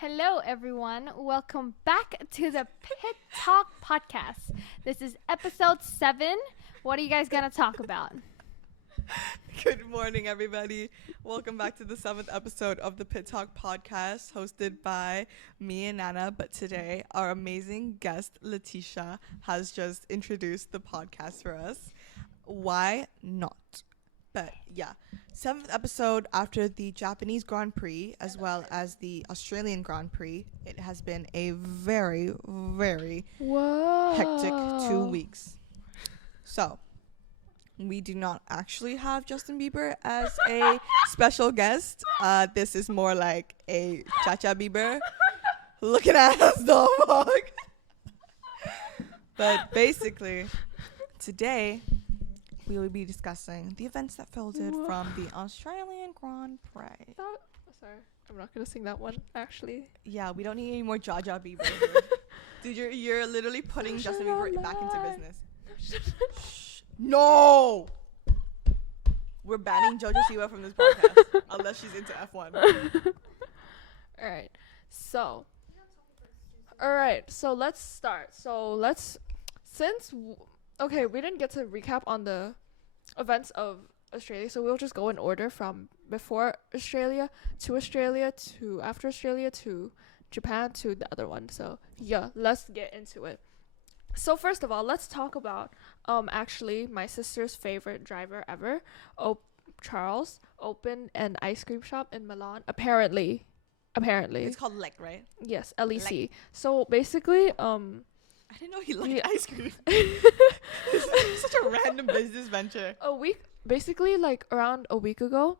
Hello, everyone. Welcome back to the Pit Talk podcast. This is episode 7. What are you guys going to talk about? Good morning, everybody. Welcome back to the 7th episode of the Pit Talk podcast, hosted by me and Nana. But today, our amazing guest, Letitia, has just introduced the podcast for us. Why not? But yeah, 7th episode after the Japanese Grand Prix as well as the Australian Grand Prix. It has been a very, very hectic 2 weeks. So, we do not actually have Justin Bieber as a special guest. This is more like a Cha-Cha Bieber looking at us, dog. But basically, today we will be discussing the events that folded from the Australian Grand Prix. Sorry, I'm not gonna sing that one, actually. Yeah, we don't need any more Jaja Bieber. Dude, you're literally putting Justin Bieber back into business. Shh. No! We're banning Jojo Siwa from this podcast unless she's into F1. Alright, so let's start. Okay, we didn't get to recap on the events of Australia, so we'll just go in order from before Australia to after Australia to Japan to the other one. So yeah, let's get into it. So first of all, let's talk about actually my sister's favorite driver ever, Charles, opened an ice cream shop in Milan. Apparently. It's called Lec, right? Yes, LEC. So basically, I didn't know he liked ice cream. It's such a random business venture. Around a week ago,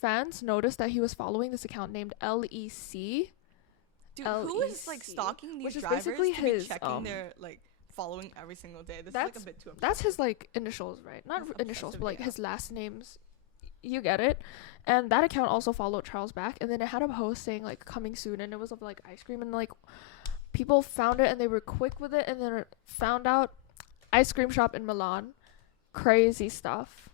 fans noticed that he was following this account named LEC. Dude, who is like stalking these which is drivers basically to his, be checking their like following every single day? This is like a bit too obsessive. That's his like initials, right? Not That's initials, but like yeah. his last names. You get it. And that account also followed Charles back, and then it had a post saying like coming soon, and it was of like ice cream, and like people found it and they were quick with it, and then found out ice cream shop in Milan. Crazy stuff.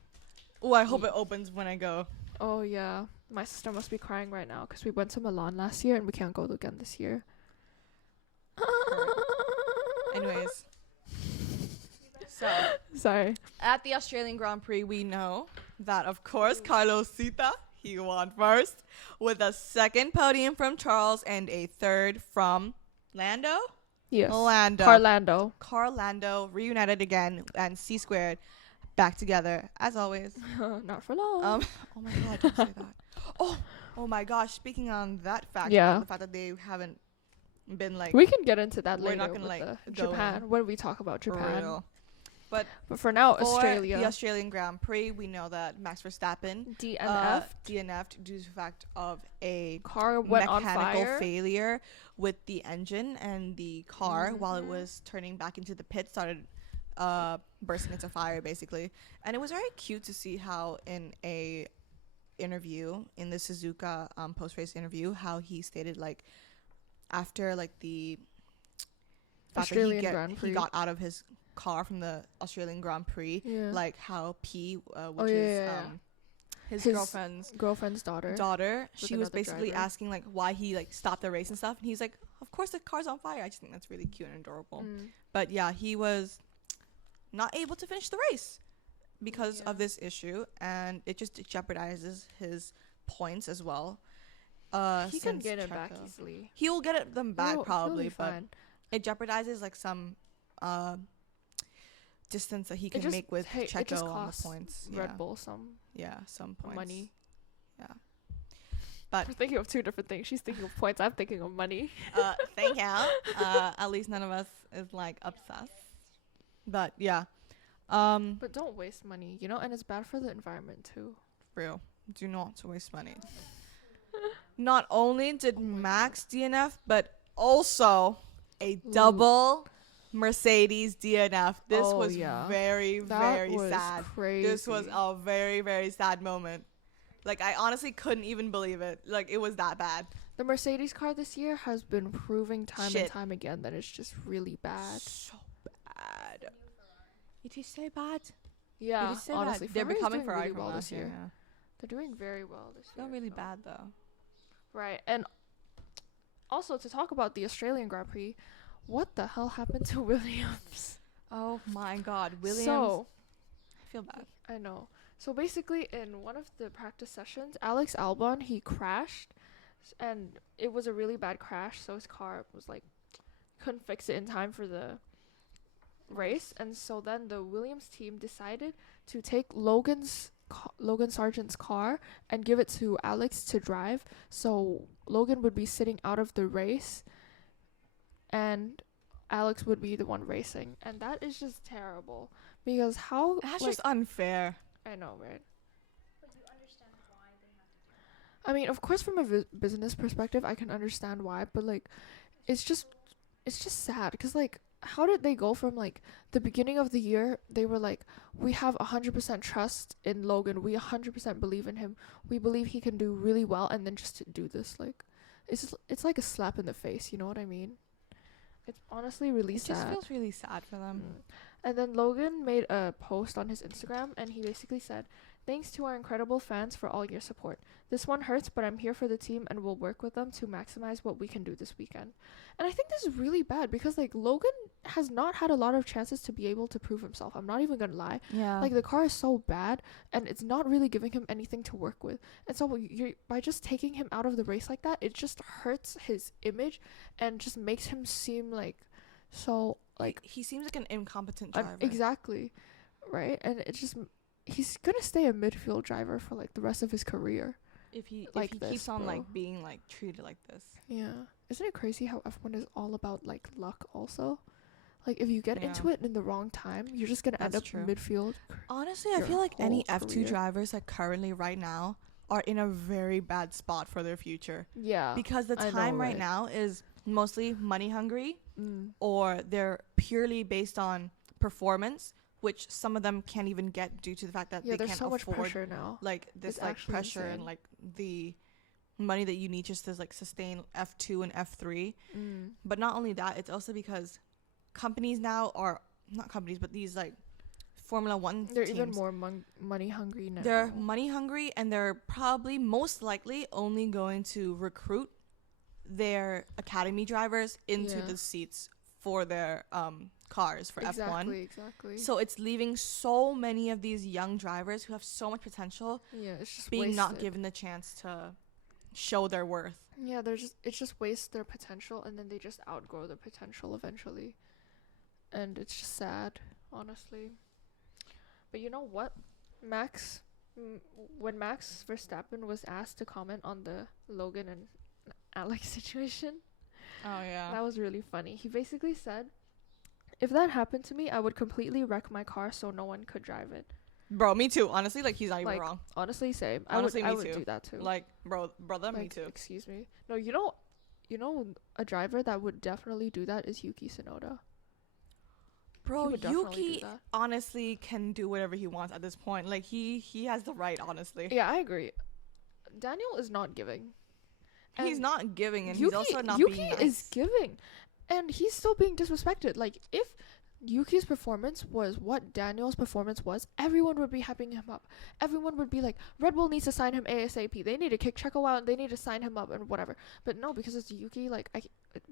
Oh, I hope it opens when I go. Oh yeah, my sister must be crying right now because we went to Milan last year and we can't go again this year. Anyways, so Sorry. at the Australian Grand Prix, we know that of course Carlos Sita, he won first, with a second podium from Charles and a third from Lando. Yes. Carlando reunited again, and C Squared back together as always. Not for long. Oh my god, don't say that. Oh my gosh, speaking on that fact, Yeah. the fact that they haven't been like, We can get into that we're later not gonna with like the go Japan when we talk about Japan. real. But for now, for Australia. the Australian Grand Prix, we know that Max Verstappen DNF'd due to the fact of a car went on mechanical fire. failure with the engine, and the car, while it was turning back into the pit, started bursting into fire basically. And it was very cute to see how in a interview in the Suzuka post-race interview, how he stated like after like the fact Australian that Grand Prix. he got out of his car from the Australian Grand Prix, Yeah. like how P, which is his girlfriend's daughter. She was another basically driver. asking like why he like stopped the race and stuff, and he's like, of course the car's on fire. I just think that's really cute and adorable. But yeah, he was not able to finish the race because of this issue, and it just jeopardizes his points as well. He can get it back easily. He will get them back probably, but fine. it jeopardizes like some distance that he can make with it just Checo on the costs points. Red Bull some some points. money. Yeah. But We're thinking of two different things. She's thinking of points. I'm thinking of money. thank you. At least none of us is like obsessed. But yeah. But don't waste money, and it's bad for the environment too. Real. Do not waste money. Not only did Max DNF, but also a double Mercedes DNF. This was very, very sad. Crazy. This was a very, very sad moment. Like, I honestly couldn't even believe it. Like, it was that bad. The Mercedes car this year has been proving time and Shit. time again that it's just really bad. So bad. It is so bad. Yeah, It is so honestly, bad. They're Ferrari's becoming doing Ferrari really from well last this year. Yeah. They're doing very well this year. Not really so. bad, though. Right, and also to talk about the Australian Grand Prix, what the hell happened to Williams? Oh my God, Williams. So, I feel bad. I know. So basically, in one of the practice sessions, Alex Albon, he crashed, and it was a really bad crash. So his car was like, couldn't fix it in time for the race, and so then the Williams team decided to take Logan Sargent's car and give it to Alex to drive. So Logan would be sitting out of the race, and Alex would be the one racing, and that is just terrible because how That's like, just unfair. I know, right? But you understand why they have to. I mean, of course, from a business perspective, I can understand why, but like, it's just sad because like, how did they go from like the beginning of the year? They were like, we have 100% trust in Logan. We 100% believe in him. We believe he can do really well, and then just to do this, like, it's like a slap in the face. You know what I mean? It's honestly really It sad. just feels really sad for them. And then Logan made a post on his Instagram, and he basically said, "Thanks to our incredible fans for all your support. This one hurts, but I'm here for the team and will work with them to maximize what we can do this weekend." And I think this is really bad because like Logan has not had a lot of chances to be able to prove himself. I'm not even gonna lie. Yeah. Like the car is so bad, and it's not really giving him anything to work with. And so by just taking him out of the race like that, it just hurts his image and just makes him seem like so like he seems like an incompetent driver. exactly, right? And it's just he's gonna stay a midfield driver for like the rest of his career. If he like this, keeps on bro. like being like treated like this. Yeah, isn't it crazy how F1 is all about like luck also? Like if you get Yeah. into it in the wrong time, you're just gonna end That's up true. midfield. Honestly, I your feel like any whole F2 career. drivers like currently right now are in a very bad spot for their future Yeah, because the I know, time right right? now is mostly money hungry, mm. or they're purely based on performance, which some of them can't even get due to the fact that Yeah, they there's can't so much afford pressure now. like this It's like actually pressure and insane. like the money that you need just to like sustain F2 and F3. Mm. But not only that, it's also because companies now are not companies, but these like Formula One They're teams, even more money hungry now. they're money hungry, and they're probably most likely only going to recruit their academy drivers into Yeah. the seats for their cars for F1. Exactly. So it's leaving so many of these young drivers who have so much potential yeah, it's just being not wasted. given the chance to show their worth. Yeah, it just wastes their potential, and then they just outgrow their potential eventually. And it's just sad, honestly. But you know what? When Max Verstappen was asked to comment on the Logan and Alex situation, Oh yeah. that was really funny. He basically said, "If that happened to me, I would completely wreck my car so no one could drive it." Bro, me too. Honestly, like he's not even Like, wrong. Honestly, same. Honestly, I me would too. do that too. Like, brother, me Like, too. Excuse me. No, you know, a driver that would definitely do that is Yuki Tsunoda. Bro, would definitely do Yuki that. honestly can do whatever he wants at this point. Like he has the right, honestly. Yeah, I agree. Daniel is not giving. He's And not giving, and Yuki, he's also not Yuki being nice. is giving, and he's still being disrespected. Like if Yuki's performance was what Daniel's performance was, everyone would be hyping him up. Everyone would be like, Red Bull needs to sign him ASAP. They need to kick Checo out, and they need to sign him up and whatever. But no, because it's Yuki, like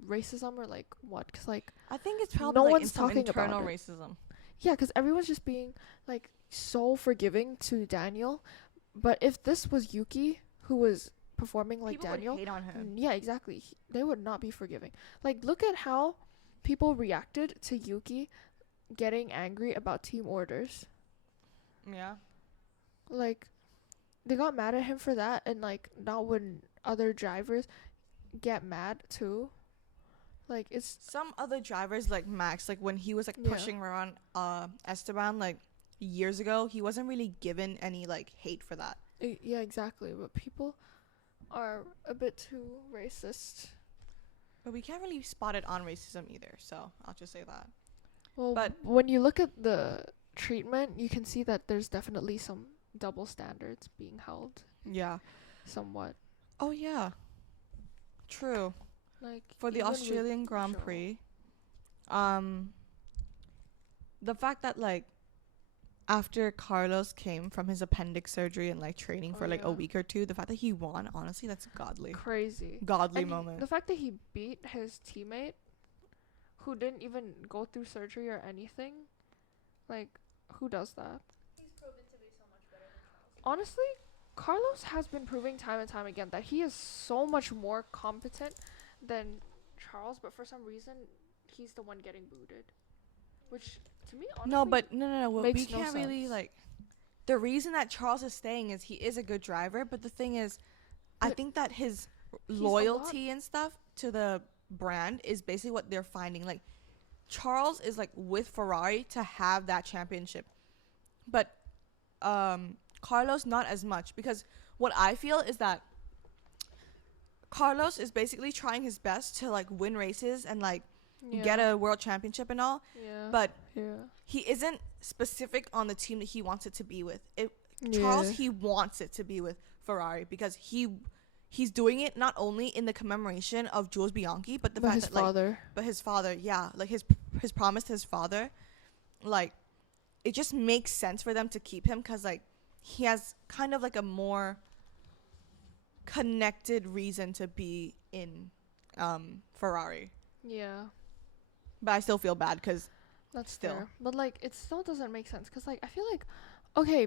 racism or like what? Because like I think it's probably no like one's some talking about internal it. racism. yeah, because everyone's just being like so forgiving to Daniel. But if this was Yuki who was performing like People Daniel, would hate on him. yeah, exactly. They would not be forgiving. Like, look at how people reacted to Yuki getting angry about team orders. Yeah. Like, they got mad at him for that, and like, not when other drivers get mad too. Like, it's Some other drivers like Max, like when he was like Yeah. pushing around Esteban like years ago, he wasn't really given any like hate for that. yeah, exactly. But people are a bit too racist. But we can't really spot it on racism either, so I'll just say that. Well, But- when you look at the treatment, you can see that there's definitely some double standards being held Yeah. somewhat. Oh yeah. True. Like For the even with Australian Grand Joe. Prix, the fact that like after Carlos came from his appendix surgery and like training for like a yeah. week or two, the fact that he won, honestly, that's godly. Crazy. Godly And moment. the fact that he beat his teammate who didn't even go through surgery or anything, like, who does that? He's proven to be so much better than Charles. Honestly, Carlos has been proving time and time again that he is so much more competent than Charles, but for some reason, he's the one getting booted. Which, to me, honestly, No, but no. We makes no can't really sense. like. The reason that Charles is staying is he is a good driver, but the thing is, I But think that his he's a loyalty and stuff to the brand is basically what they're finding. Like, Charles is like with Ferrari to have that championship, but Carlos not as much, because what I feel is that Carlos is basically trying his best to like win races and like get a world championship and all, yeah. but yeah. he isn't specific on the team that he wants it to be with. Charles, he wants it to be with Ferrari because he's doing it not only in the commemoration of Jules Bianchi, but the but fact his that like, father. but his father, yeah, like his promise to his father, like it just makes sense for them to keep him because like he has kind of like a more connected reason to be in Ferrari. Yeah. But I still feel bad because That's Still. fair. But like it still doesn't make sense cuz like I feel like okay,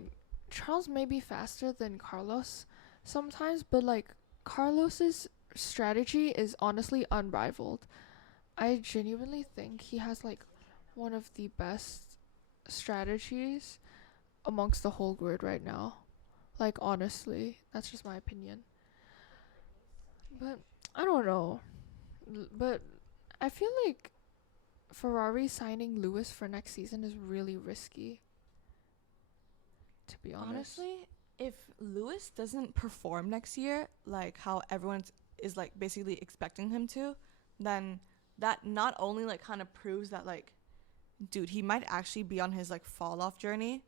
Charles may be faster than Carlos sometimes, but like Carlos's strategy is honestly unrivaled. I genuinely think he has like one of the best strategies amongst the whole grid right now. Like honestly, that's just my opinion. But I don't know. But I feel like Ferrari signing Lewis for next season is really risky. To be honest. honestly, if Lewis doesn't perform next year, like how everyone is like basically expecting him to, then that not only like kind of proves that like, dude, he might actually be on his like fall off journey,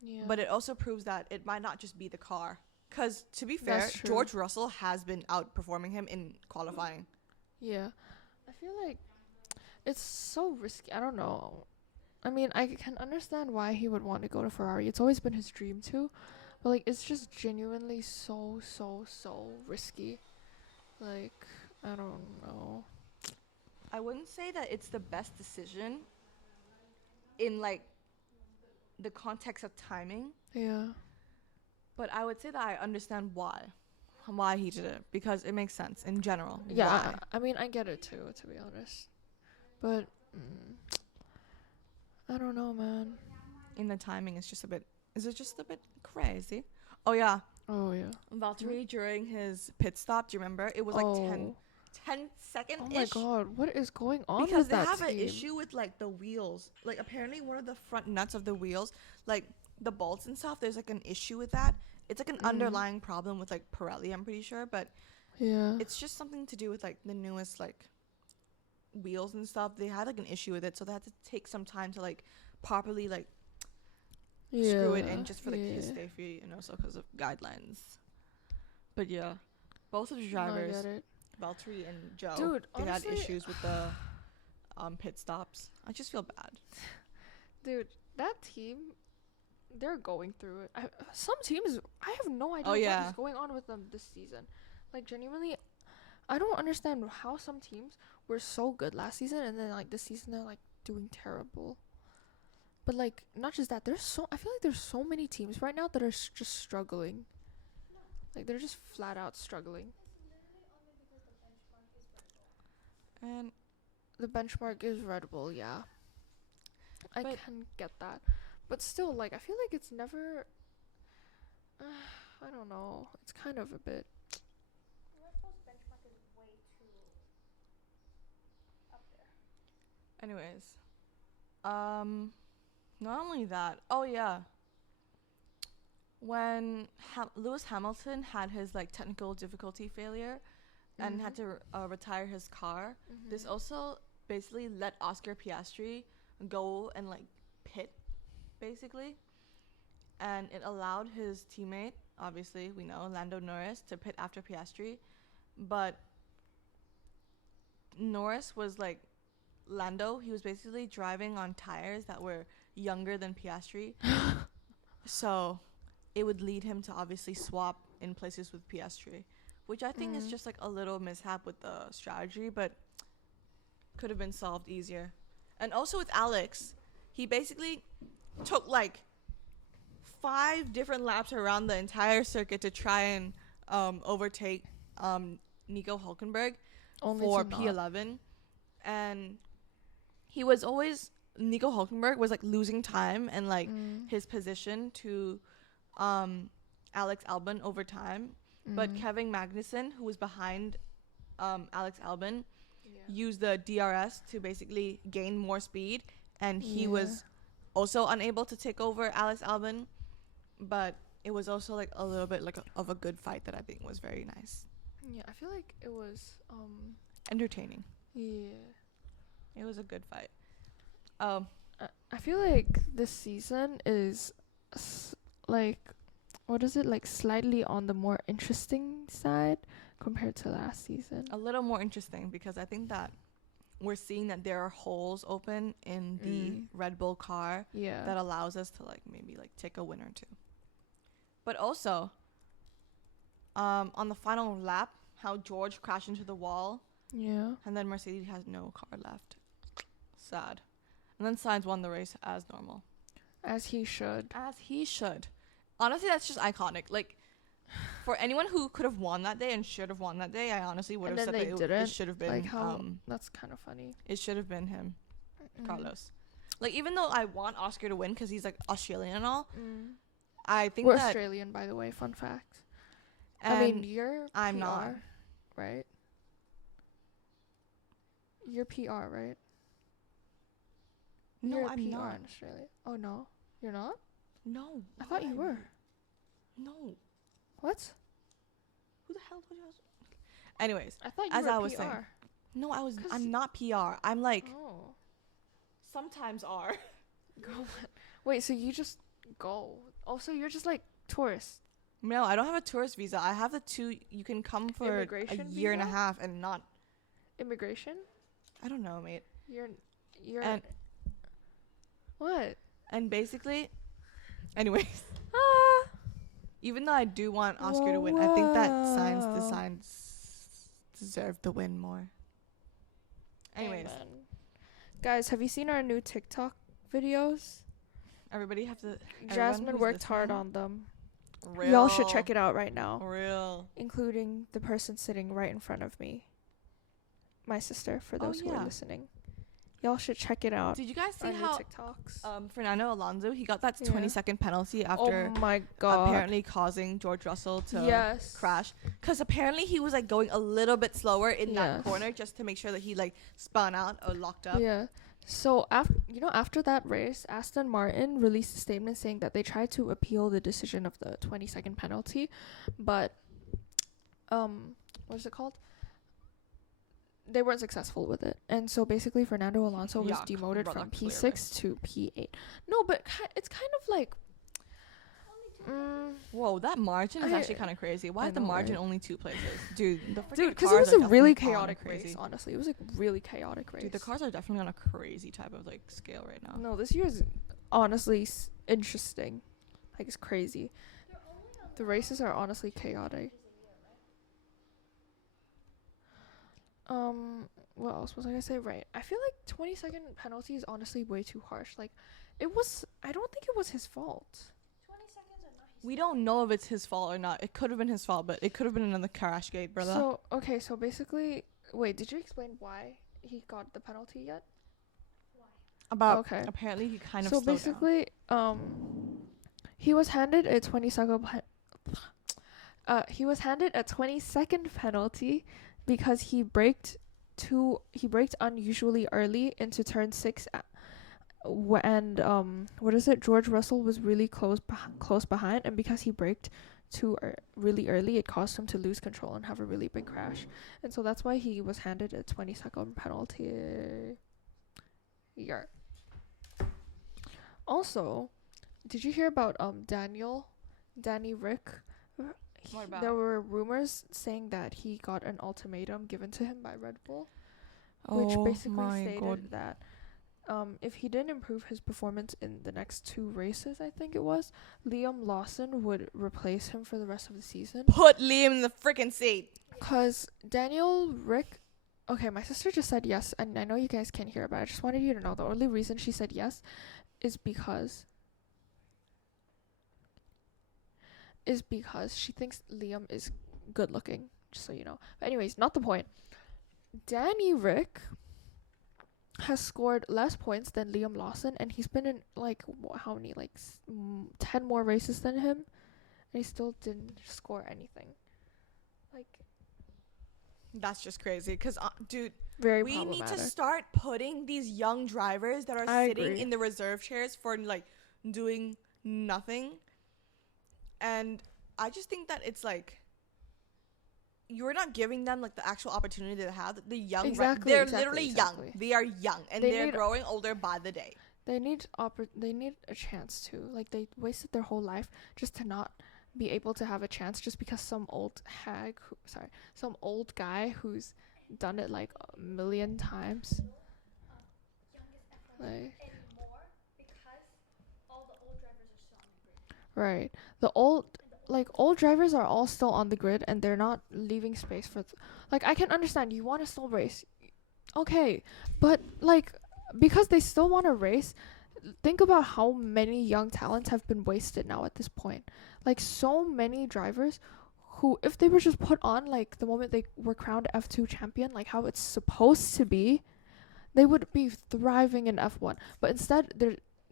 Yeah. but it also proves that it might not just be the car. Because to be fair, That's true. George Russell has been outperforming him in qualifying. Yeah. I feel like it's so risky. I don't know. I mean, I can understand why he would want to go to Ferrari. It's always been his dream to. But like it's just genuinely so risky. Like I don't know. I wouldn't say that it's the best decision in like the context of timing, Yeah. but I would say that I understand why he did it, because it makes sense in general. Yeah, Why? I mean, I get it too, to be honest. But I don't know, man. In the timing is just a bit. Is it just a bit crazy? Oh yeah, Oh yeah. Valtteri during his pit stop. Do you remember? It was like 10 second Oh my ish. god, what is going on Because with they that have an team? issue with like the wheels. Like apparently one of the front nuts of the wheels, like the bolts and stuff, there's like an issue with that. It's like an underlying problem with like Pirelli, I'm pretty sure, but Yeah. it's just something to do with like the newest like wheels and stuff. They had like an issue with it, so they had to take some time to like properly like screw it in just for like his safety and also because of guidelines. But yeah, both of the drivers, No, I get it. Valtteri and Joe, Dude, they had honestly- issues with the pit stops. I just feel bad. Dude, that team, they're going through it. Some teams, I have no idea Oh, yeah. what is going on with them this season. Like, genuinely, I don't understand how some teams were so good last season and then, like, this season they're, like, doing terrible. But, like, not just that. I feel like there's so many teams right now that are just struggling. Like, they're just flat out struggling. And The benchmark is Red Bull, yeah. I But- can get that. But still, like, I feel like it's never... I don't know. It's kind of a bit... Red Bull's benchmark is way too up there. anyways, not only that. Oh yeah. When Lewis Hamilton had his like technical difficulty failure and had to retire his car, this also basically let Oscar Piastri go and like pit, basically, and it allowed his teammate, obviously we know Lando Norris, to pit after Piastri, but Norris was like Lando. He was basically driving on tires that were younger than Piastri. So it would lead him to obviously swap in places with Piastri, which I think is just like a little mishap with the strategy, but could have been solved easier. And also with Alex, he basically took like 5 different laps around the entire circuit to try and overtake Nico Hulkenberg for P11. And he was always, Nico Hulkenberg was like losing time and like his position to Alex Albon over time. But Kevin Magnussen, who was behind Alex Albon, used the DRS to basically gain more speed, and he was also unable to take over Alex Albon. But it was also like a little bit like of a good fight that I think was very nice. Yeah, I feel like it was Entertaining. Yeah. It was a good fight. I feel like this season is like, what is it, like slightly on the more interesting side compared to last season. A little more interesting because I think that we're seeing that there are holes open in the Red Bull car that allows us to like maybe like take a win or two. But also, on the final lap, how George crashed into the wall. Yeah. And then Mercedes has no car left. Sad. And then Sainz won the race as normal. As he should. As he should. Honestly, that's just iconic. Like, for anyone who could have won that day and should have won that day, I honestly would have said that it should have been. Like how, that's kind of funny. It should have been him, Carlos. Like, even though I want Oscar to win because he's like Australian and all, I think we're that Australian, by the way. Fun fact. And I mean, you're I'm PR, not. right? You're PR, right? No, you're I'm PR not. in Australia. Oh no, you're not. No. I thought you were. No. What? Who the hell told you I was? Anyways, I thought you as were I was PR. saying, no, I'm not PR. I'm like Oh. sometimes are. Go. Wait, so you just go? Also, you're just like tourist. No, I don't have a tourist visa. I have the 2. You can come for Immigration a year and a visa? half and not. Immigration? I don't know, mate. You're. And What? and basically, anyways, even though I do want Oscar to win, I think that Sainz deserved the win more. Anyways, Amen. Guys, have you seen our new TikTok videos? everybody have to. Jasmine who's worked hard listening. on them. Real. Y'all should check it out right now. Real. Including the person sitting right in front of me. My sister, for those who are listening. Y'all should check it out. Did you guys see Our new how TikToks. Fernando Alonso, he got that 20-second penalty after oh my god, apparently causing George Russell to crash? Because apparently he was like going a little bit slower in that corner just to make sure that he like spun out or locked up. Yeah. So after that race, Aston Martin released a statement saying that they tried to appeal the decision of the 20-second penalty, but what is it called? They weren't successful with it. And so basically Fernando Alonso was demoted from P6 to P8. No, but it's kind of like whoa, that margin is actually kind of crazy. Why is the margin only 2 places? Dude, because it was a really chaotic race, honestly. It was a really chaotic race. Dude, the cars are definitely on a crazy type of like scale right now. No, this year is honestly interesting. Like, it's crazy. The races are honestly chaotic. What else was I gonna say? Right. I feel like 20-second penalty is honestly way too harsh. Like, I don't think it was his fault. 20 seconds are not his We don't know if it's his fault or not. It could have been his fault, but it could have been another crash gate, brother. So basically, wait, did you explain why he got the penalty yet? Apparently he kind of slowed down. So basically, he was handed a 20-second penalty because he braked unusually early into turn 6 and George Russell was really close behind, and because he braked really early, it caused him to lose control and have a really big crash. And so that's why he was handed a 20-second penalty. Yeah. Also, did you hear about Danny Ricc? What about? There were rumors saying that he got an ultimatum given to him by Red Bull, which basically stated that if he didn't improve his performance in the next 2 races, I think it was, Liam Lawson would replace him for the rest of the season. Put Liam in the freaking seat. Because Daniel Ricc, okay, my sister just said yes, and I know you guys can't hear it, but I just wanted you to know the only reason she said yes is because she thinks Liam is good looking, just so you know. But anyways, not the point. Danny Ricc has scored less points than Liam Lawson, and he's been in like how many, like 10 more races than him, and he still didn't score anything. Like, that's just crazy. Cause dude, very we need to problematic. start putting these young drivers that are sitting in the reserve chairs for like doing nothing. And I just think that it's like you're not giving them like the actual opportunity to have the young. They're literally young. They are young, and they're growing older by the day. They need a chance to, like, they wasted their whole life just to not be able to have a chance just because some old guy who's done it like a million times. Like, right. The old drivers are all still on the grid, and they're not leaving space for like, I can understand you want to still race, okay, but like, because they still want to race, think about how many young talents have been wasted now at this point. Like, so many drivers who, if they were just put on like the moment they were crowned F2 champion, like how it's supposed to be, they would be thriving in F1. But instead,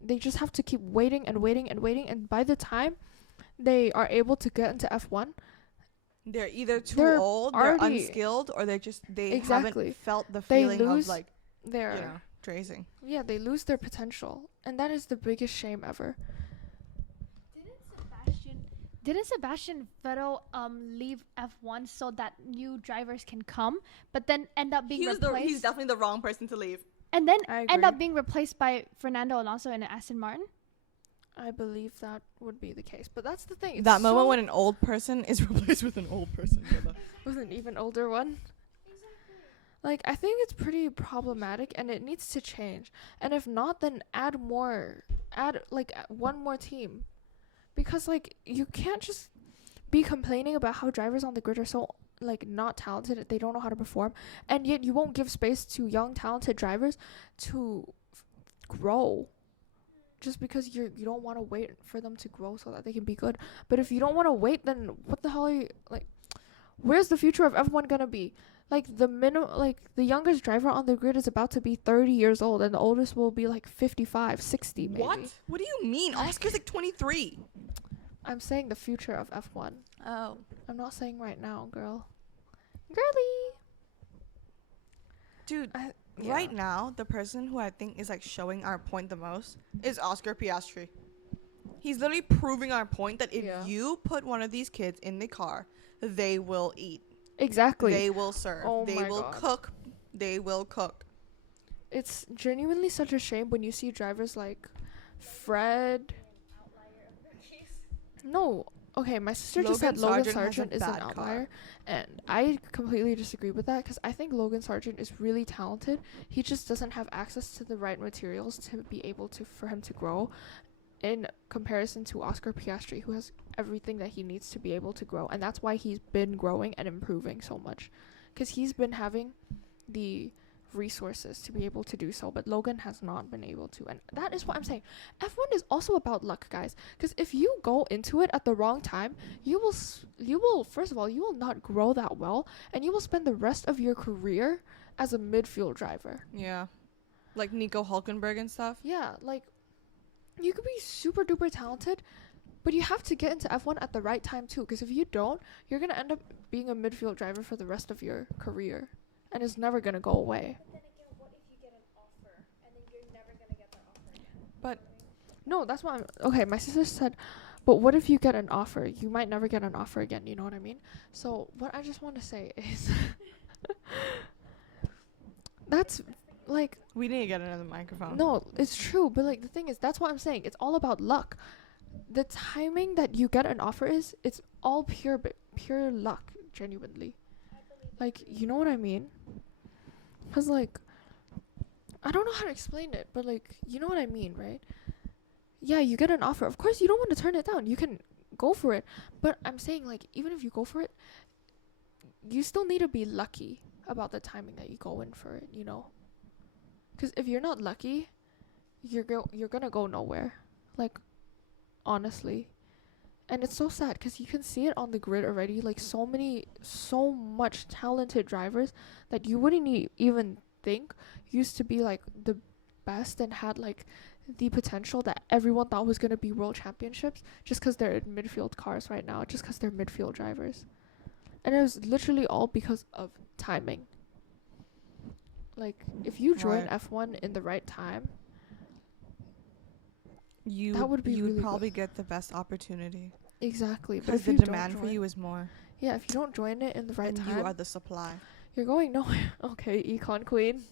they just have to keep waiting and waiting and waiting, and by the time they are able to get into F1, they're either too old, they're unskilled, or they haven't felt the feeling of like their racing. Yeah, they lose their potential, and that is the biggest shame ever. Didn't Sebastian Vettel leave F1 so that new drivers can come, but then end up being replaced? He's definitely the wrong person to leave. And then end up being replaced by Fernando Alonso in Aston Martin? I believe that would be the case, but that's the thing. It's that moment when an old person is replaced with an old person. With an even older one. Like, I think it's pretty problematic, and it needs to change. And if not, then add like one more team. Because like, you can't just be complaining about how drivers on the grid are so like not talented, they don't know how to perform, and yet you won't give space to young talented drivers to grow. Just because you don't want to wait for them to grow so that they can be good. But if you don't want to wait, then what the hell are you, like, where's the future of F1 gonna be? Like, the youngest driver on the grid is about to be 30 years old, and the oldest will be like 55, 60 maybe. What do you mean? Oscar's like 23. I'm saying the future of F1. Oh. I'm not saying right now, girl. Girly. Dude, right now, the person who I think is like showing our point the most is Oscar Piastri. He's literally proving our point that if you put one of these kids in the car, they will eat. Exactly. They will serve. They will cook. They will cook. It's genuinely such a shame when you see drivers like Fred. No. Okay, my sister just said Logan Sargent is an outlier, and I completely disagree with that, because I think Logan Sargent is really talented. He just doesn't have access to the right materials to be able to, for him to grow, in comparison to Oscar Piastri, who has everything that he needs to be able to grow. And that's why he's been growing and improving so much, because he's been having the resources to be able to do so, but Logan has not been able to. And that is what I'm saying. F1 is also about luck, guys, because if you go into it at the wrong time, you will first of all, you will not grow that well, and you will spend the rest of your career as a midfield driver. Yeah, like Nico Hulkenberg and stuff. Yeah, like, you could be super duper talented, but you have to get into F1 at the right time too, because if you don't, you're going to end up being a midfield driver for the rest of your career, and it's never going to go away. But then again, what if you get an offer and then you're never going to get that offer again? But no, that's why okay, my sister said, but what if you get an offer? You might never get an offer again, you know what I mean? So what I just want to say is that's like, we need to get another microphone. no, it's true, but like, the thing is, that's what I'm saying, it's all about luck. The timing that you get an offer it's all pure luck, genuinely. Like, you know what I mean? Because like, I don't know how to explain it, but like, you know what I mean, right? Yeah, you get an offer. Of course, you don't want to turn it down. You can go for it. But I'm saying, like, even if you go for it, you still need to be lucky about the timing that you go in for it, you know? Because if you're not lucky, you're gonna go nowhere. Like, honestly. And it's so sad because you can see it on the grid already. Like, so much talented drivers that you wouldn't even think used to be, like, the best and had, like, the potential that everyone thought was going to be world championships just because they're in midfield cars right now, just because they're midfield drivers. And it was literally all because of timing. Like, if you join Right. F1 in the right time, You that would be you would really probably good. get the best opportunity Exactly. But because if the you demand don't for join, you is more, yeah, if you don't join it in the right and time, you are the supply. you're going nowhere. Okay, econ queen.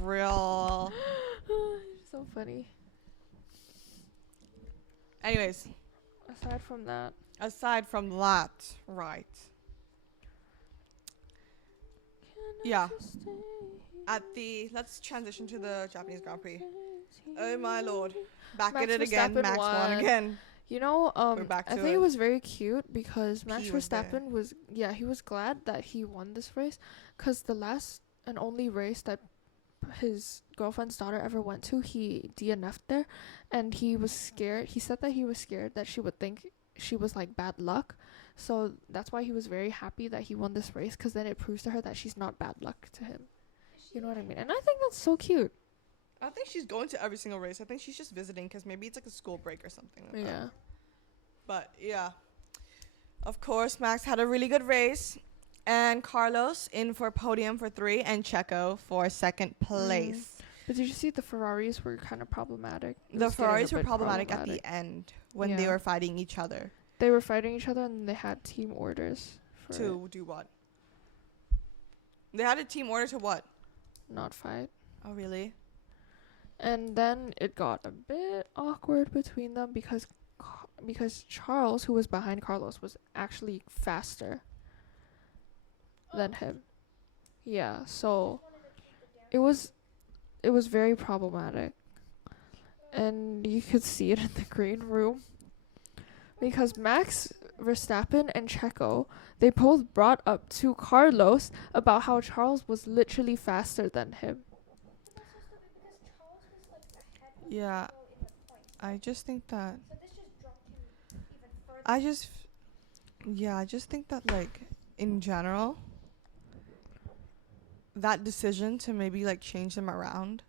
Real. So funny. Anyways, Aside from that, aside from that, right? Yeah. Let's transition to the Japanese Grand Prix. Oh my lord. Back Max at it again. Verstappen Max won won. again. You know, We're back I to think it. it was very cute because Max He was there. Verstappen was, he was glad that he won this race because the last and only race that his girlfriend's daughter ever went to, he DNF'd there, and he was scared. He said that he was scared that she would think she was like bad luck. So that's why he was very happy that he won this race because then it proves to her that she's not bad luck to him. You know what I mean? And I think that's so cute. I think she's going to every single race. I think she's just visiting because maybe it's like a school break or something like that. Yeah. But yeah, of course, Max had a really good race, and Carlos in for podium for 3, and Checo for 2nd place. But did you see the Ferraris were kind of problematic? It The was getting a Ferraris were bit problematic at the end when they Yeah. were fighting each other. They were fighting each other and they had team orders for To do what? They had a team order to what? not fight. Oh, really? And then it got a bit awkward between them because Charles, who was behind Carlos, was actually faster than him. Yeah, so it was very problematic. And you could see it in the green room because Max Verstappen and Checo, they both brought up to Carlos about how Charles was literally faster than him. Yeah. I just think that. I just think that, like, in general, that decision to maybe, like, change them around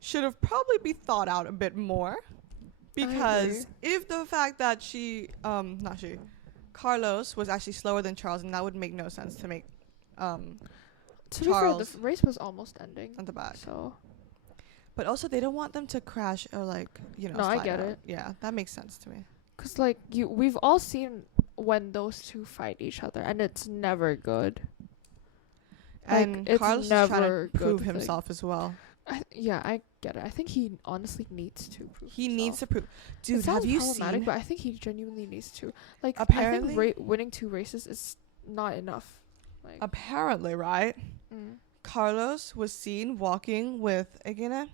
should have probably be thought out a bit more. Because if the fact that Carlos was actually slower than Charles, and that would make no sense to make To be fair, the Charles race was almost ending. at the back. So But also, they don't want them to crash or, like, No, I slide get out. it. Yeah, that makes sense to me. cause like we've all seen when those two fight each other, and it's never good. Like, And it's Carlos is never trying a to good prove thing. himself as well. I get it. I think he honestly needs to prove. He himself. needs to prove. It Dude, sounds have you problematic, seen? But I think he genuinely needs to. Like, Apparently- I think winning 2 races is not enough. Like, Apparently, right? mm. Carlos was seen walking with again.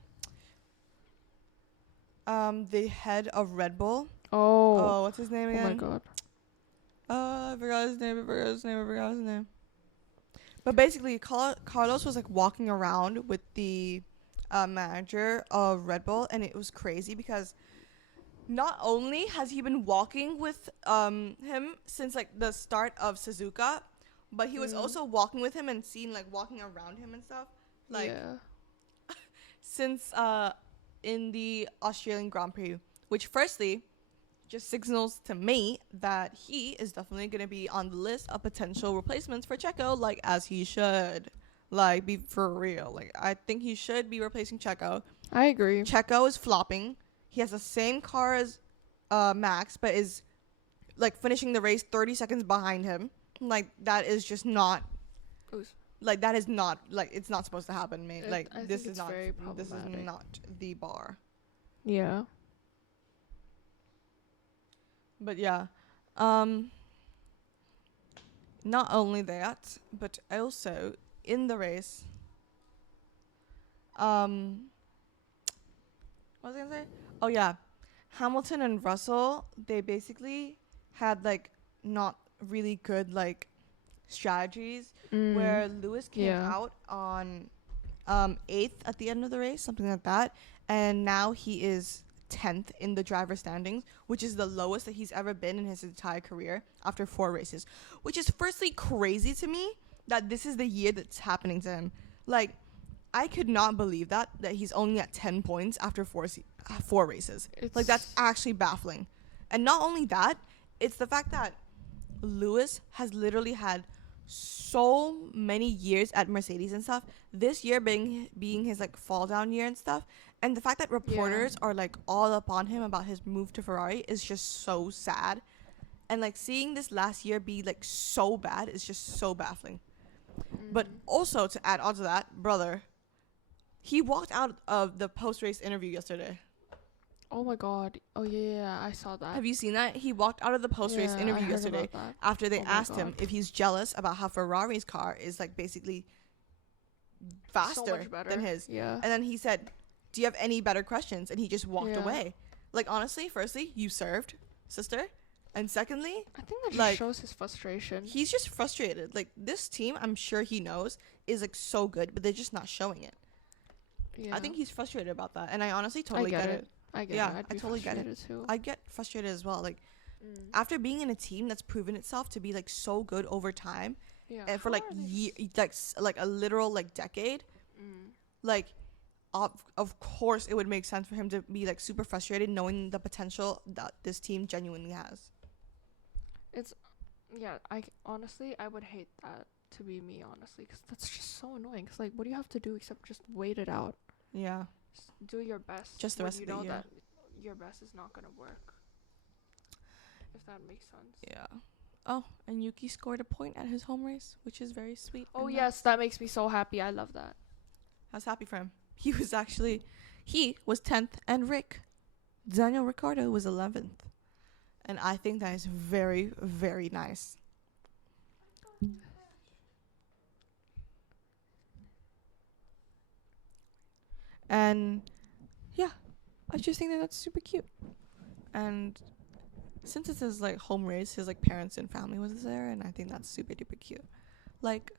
The head of Red Bull. Oh what's his name my again? god. I forgot his name. But basically, Carlos was like walking around with the manager of Red Bull, and it was crazy because not only has he been walking with him since like the start of Suzuka, but he was also walking with him and seen like walking around him and stuff like Yeah. since in the Australian Grand Prix, which firstly just signals to me that he is definitely going to be on the list of potential replacements for Checo, like, as he should. Like, be for real. Like, I think he should be replacing Checo. I agree. Checo is flopping. He has the same car as Max, but is, like, finishing the race 30 seconds behind him. Like, that is just not... Oof. Like, that is not... Like, it's not supposed to happen, mate. Like, I this think is it's not... very This is problematic. not the bar. Yeah. But yeah, not only that, but also in the race, what was I gonna say? Oh yeah, Hamilton and Russell, they basically had like not really good like strategies where Lewis came out on 8th at the end of the race, something like that, and now he is 10th in the driver standings, which is the lowest that he's ever been in his entire career after 4 races, which is firstly crazy to me that this is the year that's happening to him. Like, I could not believe that he's only at 10 points after 4 races. Like, that's actually baffling. And not only that, it's the fact that Lewis has literally had so many years at Mercedes and stuff, this year being his like fall down year and stuff, and the fact that reporters are like all up on him about his move to Ferrari is just so sad. And like seeing this last year be like so bad is just so baffling. But also to add on to that, brother, he walked out of the post-race interview yesterday. Oh my god. Oh yeah, I saw that. Have you seen that? He walked out of the post-race interview yesterday after they asked him if he's jealous about how Ferrari's car is like basically faster than his. Yeah. And then he said, "Do you have any better questions?" And he just walked away. Like, honestly, firstly, you served, sister. And secondly, I think that just shows his frustration. He's just frustrated. Like, this team, I'm sure he knows, is like so good, but they're just not showing it. Yeah. I think he's frustrated about that. And I honestly totally get it. I get it. I totally get it too. I get frustrated as well. Like, after being in a team that's proven itself to be like so good over time, and for like like a literal like decade, like of course it would make sense for him to be like super frustrated knowing the potential that this team genuinely has. I honestly I would hate that to be me, honestly, because that's just so annoying. Because like, what do you have to do except just wait it out? Yeah. Do your best. Just the rest of the year. You know that your best is not gonna work. If that makes sense. Yeah. Oh, and Yuki scored a point at his home race, which is very sweet. Oh yes, that makes me so happy. I love that. I was happy for him. He was 10th, and Daniel Ricciardo was 11th. And I think that is very, very nice. And yeah, I just think that that's super cute. And since it's his like home race, his like parents and family was there, and I think that's super duper cute. Like,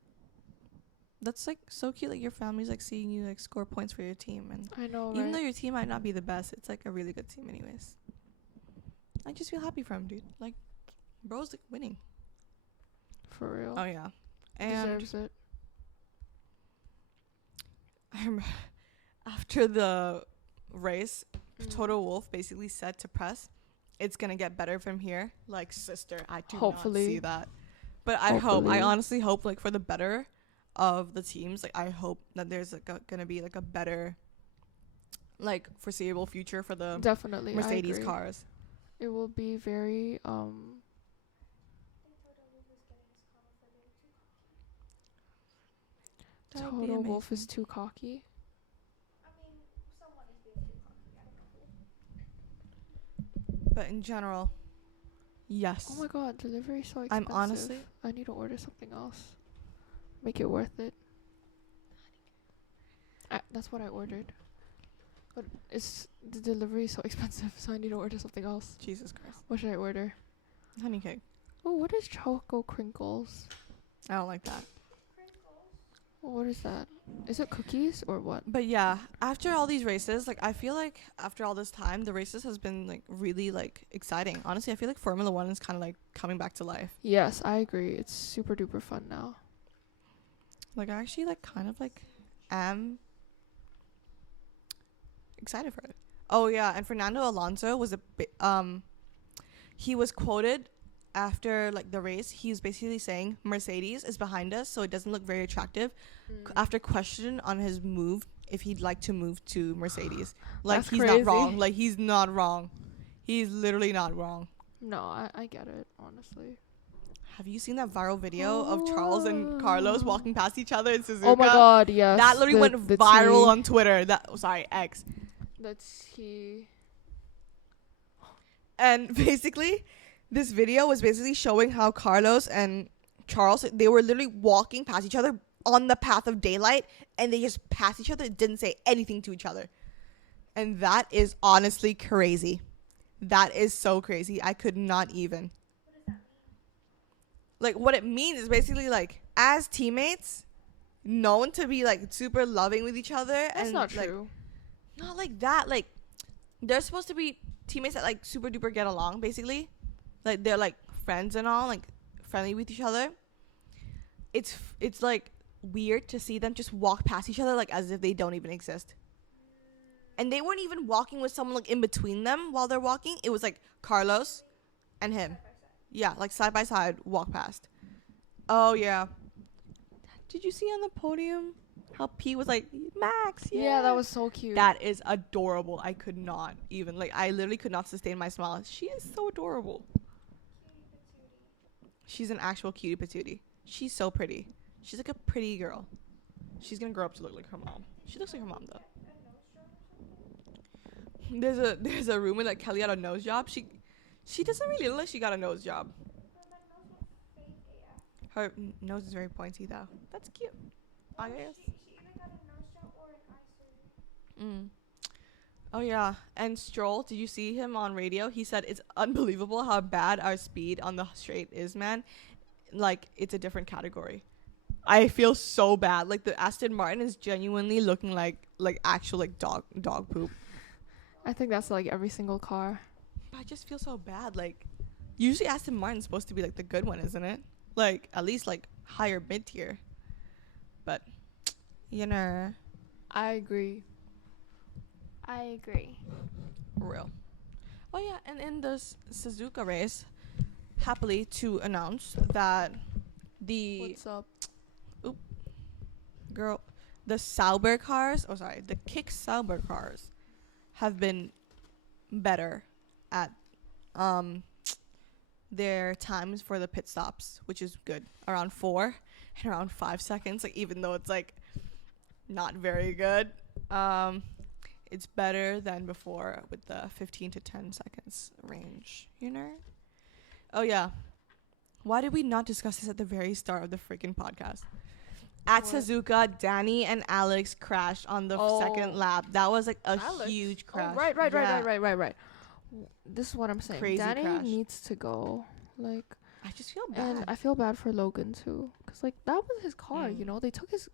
that's like so cute. Like, your family's like seeing you like score points for your team, and I know, even though your team might not be the best, it's like a really good team anyways. I just feel happy for him, dude. Like, bro's like winning for real. Oh yeah, and deserves it. I remember after the race, Toto Wolff basically said to press, "It's gonna get better from here." Like, sister, I do not see that, but I honestly hope like for the better of the teams. Like, I hope that there's like gonna be like a better like foreseeable future for the Mercedes cars. It will be very Toto Wolff is too cocky. I mean, someone is being too cocky. I don't know. But in general, yes. Oh my god, delivery is so expensive. I need to order something else. Make it worth it. That's what I ordered. But the delivery is so expensive, so I need to order something else. Jesus Christ. What should I order? Honey cake. Oh, what is choco crinkles? I don't like that. What is that? Is it cookies or what? But yeah, after all these races, like, I feel like after all this time, the races has been like really like exciting. Honestly, I feel like Formula 1 is kind of like coming back to life. Yes, I agree. It's super duper fun now. Like, I actually like kind of like am excited for it. Oh yeah, and Fernando Alonso was he was quoted after like the race. He's basically saying Mercedes is behind us, so it doesn't look very attractive. After question on his move, if he'd like to move to Mercedes. Like, he's not wrong. Like, he's not wrong. He's literally not wrong. No, I get it, honestly. Have you seen that viral video of Charles and Carlos walking past each other in Suzuka? Oh my god, yes. That literally went viral on Twitter. X. That's he. And basically, this video was basically showing how Carlos and Charles, they were literally walking past each other on the path of daylight, and they just passed each other, didn't say anything to each other. And that is honestly crazy. That is so crazy. I could not even. Like, what it means is basically, like, as teammates, known to be, like, super loving with each other. That's and not like, true. not like that. Like, they're supposed to be teammates that, like, super duper get along, basically. Like, they're, like, friends and all, like, friendly with each other. It's like, weird to see them just walk past each other, like, as if they don't even exist. And they weren't even walking with someone, like, in between them while they're walking. It was, like, Carlos and him. Yeah, like, side by side, walk past. Oh, yeah. Did you see on the podium how P was like, Max, Yeah, that was so cute. That is adorable. I could not even, like, I literally could not sustain my smile. She is so adorable. She's an actual cutie patootie. She's so pretty. She's like a pretty girl. She's gonna grow up to look like her mom. She looks like her mom though. There's a rumor that Kelly had a nose job. She doesn't really look like she got a nose job. Her nose is very pointy though. That's cute. I guess. Oh yeah, and Stroll, did you see him on radio? He said it's unbelievable how bad our speed on the straight is, man. Like, it's a different category. I feel so bad. Like, the Aston Martin is genuinely looking like actual, like, dog poop. I think that's like every single car. But I just feel so bad. Like, usually Aston Martin's supposed to be like the good one, isn't it? Like, at least like higher mid tier. But, you know, I agree. real. Oh yeah, and in the Suzuka race, happily to announce that the What's up? the Sauber cars, the Kick Sauber cars have been better at their times for the pit stops, which is good. Around 4 and around 5 seconds, like, even though it's like not very good. It's better than before with the 15 to 10 seconds range, you know? Oh yeah. Why did we not discuss this at the very start of the freaking podcast? At What? Suzuka, Danny and Alex crashed on the second lap. That was like a Alex? huge crash. Oh, right. Yeah. This is what I'm saying. Crazy Danny crash. needs to go. Like, I just feel and bad. I feel bad for Logan too, cause like that was his car. You Mm. know, they took his.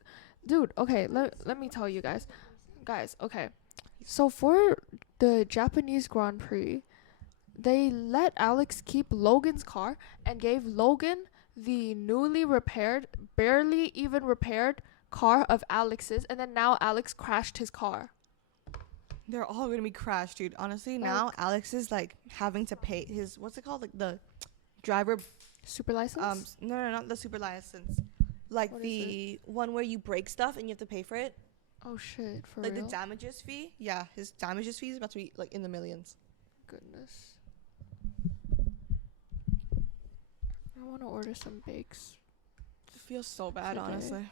Dude, okay. Let me tell you guys. Okay. So for the Japanese Grand Prix, they let Alex keep Logan's car and gave Logan the newly repaired, barely even repaired car of Alex's, and then now Alex crashed his car. They're all gonna be crashed, dude. Honestly, now Alex is like having to pay his, what's it called, like the driver Super license? no, not the super license, like What is the one where you break stuff and you have to pay for it, Oh shit, for like real? the damages fee. Yeah, his damages fee is about to be like in the millions. Goodness. I want to order some bakes. It feels so bad, Today. honestly.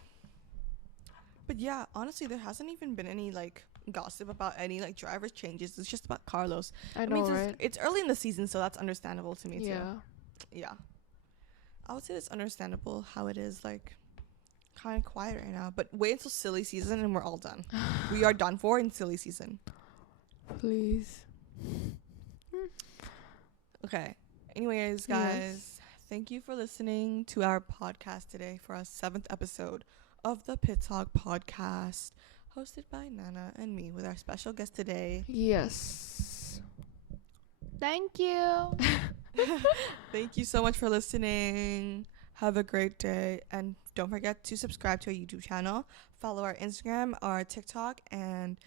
But yeah, honestly, there hasn't even been any like gossip about any like drivers changes. It's just about Carlos. I know, mean, right? it's early in the season, so that's understandable to me too. Yeah. Yeah, I would say it's understandable how it is like kind of quiet right now. But wait until silly season and we're all done. We are done for in silly season. Please. Okay. Anyways, guys, thank you for listening to our podcast today for our 7th episode of the Pit Talk podcast, hosted by Nana and me, with our special guest today. Yes. Thank you. Thank you so much for listening. Have a great day. And don't forget to subscribe to our YouTube channel, follow our Instagram, our TikTok, and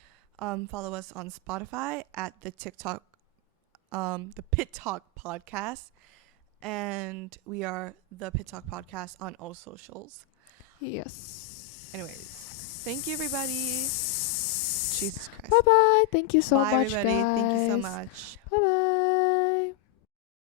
follow us on Spotify at the TikTok, the Pit Talk podcast. And we are the Pit Talk podcast on all socials. Yes. Anyways, thank you, everybody. Jesus Christ. Bye bye. Thank you so Bye, much, everybody. guys. Thank you so much. Bye bye.